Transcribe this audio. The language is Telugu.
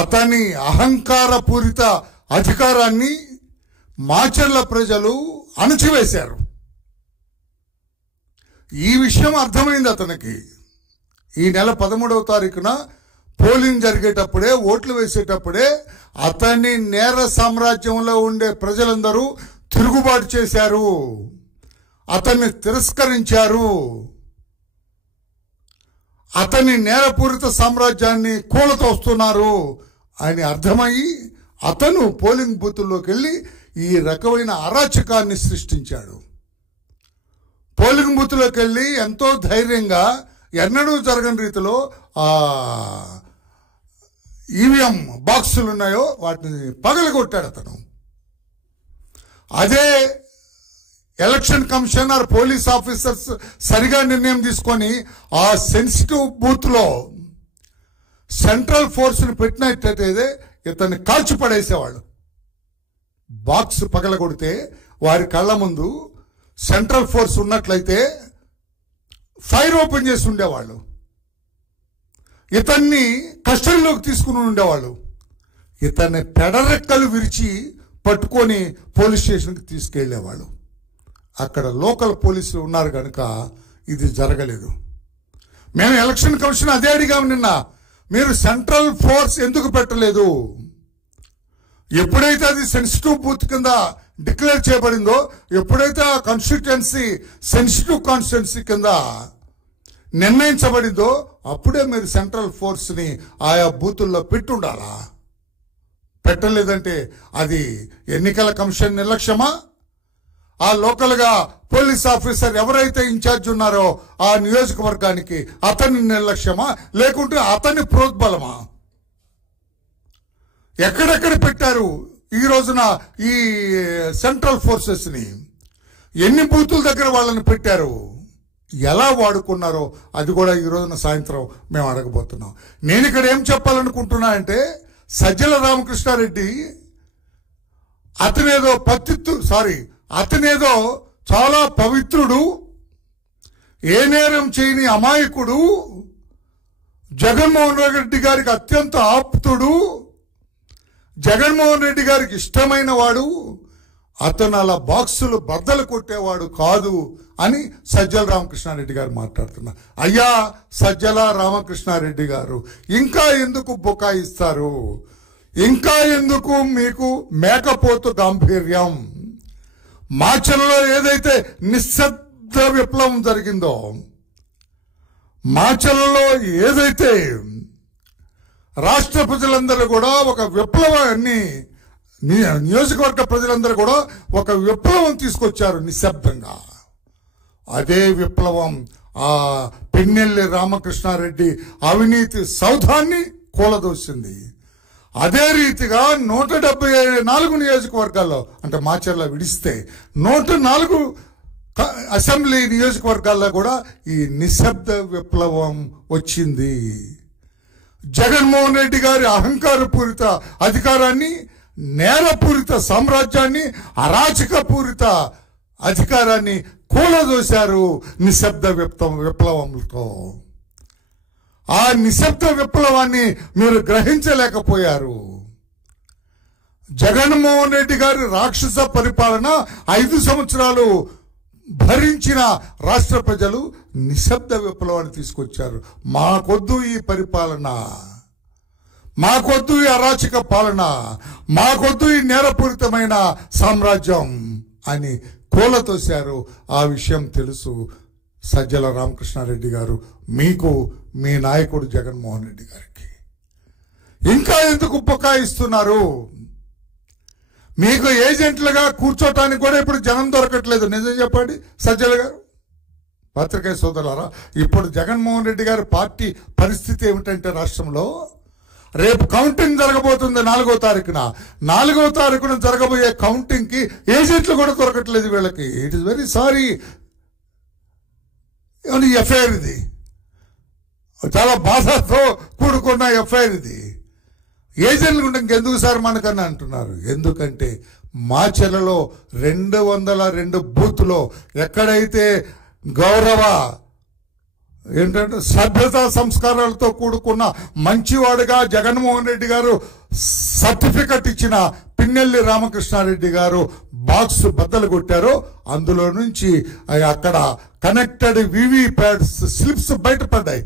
అతని అహంకారపూరిత అధికారాన్ని మాచర్ల ప్రజలు అణచివేశారు. ఈ విషయం అర్థమైంది అతనికి. ఈ నెల 13వ తారీఖున పోలింగ్ జరిగేటప్పుడే, ఓట్లు వేసేటప్పుడే అతని నేర సామ్రాజ్యంలో ఉండే ప్రజలందరూ తిరుగుబాటు చేశారు, అతన్ని తిరస్కరించారు, అతని నేరపూరిత సామ్రాజ్యాన్ని కూలతోస్తున్నారు అని అర్థమయ్యి అతను పోలింగ్ బూతుల్లోకి వెళ్ళి ఈ రకమైన అరాచకాన్ని సృష్టించాడు. పోలింగ్ బూత్లోకి వెళ్ళి ఎంతో ధైర్యంగా ఎన్నడూ జరగని రీతిలో ఈవీఎం బాక్సులు ఉన్నాయో వాటిని పగలగొట్టాడు అతను. అదే ఎలక్షన్ కమిషనర్ పోలీస్ ఆఫీసర్స్ సరిగా నిర్ణయం తీసుకొని ఆ సెన్సిటివ్ బూత్లో సెంట్రల్ ఫోర్స్ని పెట్టినట్టయితే ఇతన్ని కాల్చి పడేసేవాళ్ళు. బాక్స్ పగలగొడితే వారి కళ్ళ ముందు సెంట్రల్ ఫోర్స్ ఉన్నట్లయితే ఫైర్ ఓపెన్ చేసి ఉండేవాళ్ళు, ఇతన్ని కస్టడీలోకి తీసుకుని ఉండేవాళ్ళు. ఇతన్ని పెడరెక్కలు విరిచి పట్టుకొని పోలీస్ స్టేషన్కి తీసుకెళ్లేవాళ్ళు. అక్కడ లోకల్ పోలీసులు ఉన్నారు కనుక ఇది జరగలేదు. మేము ఎలక్షన్ కమిషన్ అదే అడిగాము నిన్న, మీరు సెంట్రల్ ఫోర్స్ ఎందుకు పెట్టలేదు? ఎప్పుడైతే అది సెన్సిటివ్ బూత్ కింద డిక్లేర్ చేయబడిందో, ఎప్పుడైతే ఆ కాన్స్టిట్యుయెన్సీ సెన్సిటివ్ కాన్స్టిట్యుయెన్సీ కింద నిర్ణయించబడిందో అప్పుడే మీరు సెంట్రల్ ఫోర్స్ని ఆయా బూతుల్లో పెట్టుండాలా. పెట్టలేదంటే అది ఎన్నికల కమిషన్ నిర్లక్ష్యమా? ఆ లోకల్గా పోలీస్ ఆఫీసర్ ఎవరైతే ఇన్ఛార్జ్ ఉన్నారో ఆ నియోజకవర్గానికి అతని నిర్లక్ష్యమా, లేకుంటే అతని ప్రోద్బలమా? ఎక్కడెక్కడ పెట్టారు ఈ రోజున ఈ సెంట్రల్ ఫోర్సెస్ని? ఎన్ని బూతుల దగ్గర వాళ్ళని పెట్టారు? ఎలా వాడుకున్నారో అది కూడా ఈ రోజున సాయంత్రం మేము అడగబోతున్నాం. నేను ఇక్కడ ఏం చెప్పాలనుకుంటున్నా అంటే, సజ్జల రామకృష్ణారెడ్డి అతనేదో చాలా పవిత్రుడు, ఏ నేరం చేయని అమాయకుడు, జగన్మోహన్ రెడ్డి గారికి అత్యంత ఆప్తుడు, జగన్మోహన్ రెడ్డి గారికి ఇష్టమైన వాడు, అతను అలా బాక్సులు బద్దలు కొట్టేవాడు కాదు అని సజ్జల రామకృష్ణారెడ్డి గారు మాట్లాడుతున్నారు. అయ్యా సజ్జల రామకృష్ణారెడ్డి గారు, ఇంకా ఎందుకు బుకాయిస్తారు? ఇంకా ఎందుకు మీకు మేకపోతు గాంభీర్యం? మాచర్లలో ఏదైతే నిశ్శబ్ద విప్లవం జరిగిందో, మాచర్లలో ఏదైతే రాష్ట్ర ప్రజలందరూ కూడా ఒక విప్లవాన్ని, నియోజకవర్గ ప్రజలందరూ కూడా ఒక విప్లవం తీసుకొచ్చారు నిశ్శబ్దంగా. అదే విప్లవం ఆ పిన్నెల్లి రామకృష్ణారెడ్డి అవినీతి సౌధాన్ని కూలదోసింది. అదే రీతిగా 174 నియోజకవర్గాల్లో, అంటే మాచర్ల విడిస్తే 104 అసెంబ్లీ నియోజకవర్గాల్లో కూడా ఈ నిశ్శబ్ద విప్లవం వచ్చింది. జగన్మోహన్ రెడ్డి గారి అహంకారపూరిత అధికారాన్ని, నేరపూరిత సామ్రాజ్యాన్ని, అరాచకపూరిత అధికారాన్ని కూలదోశారు నిశ్శబ్ద విప్లవంతో. ఆ నిశ్శబ్ద విప్లవాన్ని మీరు గ్రహించలేకపోయారు. జగన్మోహన్ రెడ్డి గారి రాక్షస పరిపాలన 5 సంవత్సరాలు భరించిన రాష్ట్ర ప్రజలు నిశ్శబ్ద విప్లవాన్ని తీసుకొచ్చారు. మాకొద్దు ఈ పరిపాలన, మాకొద్దు ఈ అరాచక పాలన, మాకొద్దు ఈ నేరపూరితమైన సామ్రాజ్యం అని కూలతోశారు. ఆ విషయం తెలుసు సజ్జల రామకృష్ణారెడ్డి గారు మీకు, మీ నాయకుడు జగన్మోహన్ రెడ్డి గారికి. ఇంకా ఎందుకు బుకాయిస్తున్నారు? మీకు ఏజెంట్లుగా కూర్చోటానికి కూడా ఇప్పుడు జనం దొరకట్లేదు. నిజం చెప్పండి సజ్జల గారు, పత్రికా సోదరులారా. ఇప్పుడు జగన్మోహన్ రెడ్డి గారి పార్టీ పరిస్థితి ఏమిటంటే, రాష్ట్రంలో రేపు కౌంటింగ్ జరగబోతుంది 4వ తారీఖున. 4వ తారీఖున జరగబోయే కౌంటింగ్కి ఏజెంట్లు కూడా దొరకట్లేదు వీళ్ళకి. It is very sorry. FIR ఇది చాలా బాధతో కూడుకున్న ఎఫ్ఐఆర్ ఇది. ఏజెంట్లు ఉంటే ఇంకెందుకు సార్ మనకన్నా అంటున్నారు. ఎందుకంటే మాచర్లలో 202 బూత్లో ఎక్కడైతే గౌరవ ఏంటంటే సభ్యతా సంస్కారాలతో కూడుకున్న మంచివాడుగా జగన్మోహన్ రెడ్డి గారు సర్టిఫికెట్ ఇచ్చిన పిన్నెల్లి రామకృష్ణారెడ్డి గారు బాక్స్ బద్దలు కొట్టారో అందులో నుంచి అక్కడ కనెక్టెడ్ వివి ప్యాడ్స్ స్లిప్స్ బయటపడ్డాయి.